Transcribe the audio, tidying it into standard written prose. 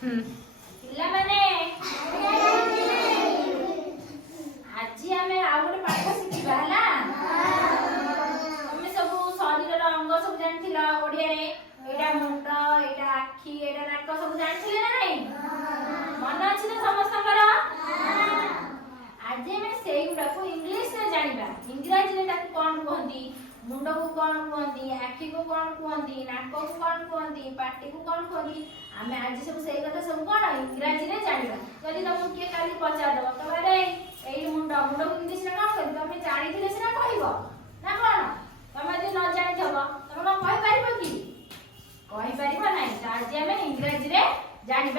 ପିଲା ମାନେ ଆଜି ଆମେ ଆଉ ଗୋଟେ ପାଠ ଶିଖିବା ହେଲା। ତମେ ସବୁ ଶରୀରର ଅଙ୍ଗ ସବୁ ଜାଣିଥିଲ ଓଡ଼ିଆରେ। ଏଇଟା ମୁଣ୍ଡ, ଏଇଟା ଆଖି, ଏଇଟା ନାକ ସବୁ ଜାଣିଥିଲେ ନା ନାଇଁ? ମନେ ଅଛି ତ ସମସ୍ତଙ୍କର? ଆଜି ଆମେ ସେଇଗୁଡାକୁ ଇଂଲିଶରେ ଜାଣିବା। ଇଂରାଜୀରେ ତାକୁ କଣ କୁହନ୍ତି, ମୁଣ୍ଡକୁ କଣ କୁହନ୍ତି, ଆଖିକୁ କଣ କୁହନ୍ତି, ନାକକୁ କଣ କୁହନ୍ତି, ପାଟିକୁ କଣ କୁହନ୍ତି, ଆମେ ଆଜି ସବୁ ସେଇ କଥା ସବୁ କଣ ଇଂରାଜୀରେ ଜାଣିବା। ଯଦି ତମକୁ କିଏ କାଲି ପଚାରିଦବ ତମେ ଏଇ ମୁଣ୍ଡକୁ ଇଂଲିଶରେ କଣ କହିବ, ତମେ ଜାଣିଥିଲେ ସିନା କହିବ ନା କଣ? ତମେ ଯଦି ନ ଜାଣିଥିବ ତମେ କଣ କହିପାରିବ କି? କହିପାରିବ ନାହିଁ। ତ ଆଜି ଆମେ ଇଂରାଜୀରେ ଜାଣିବା।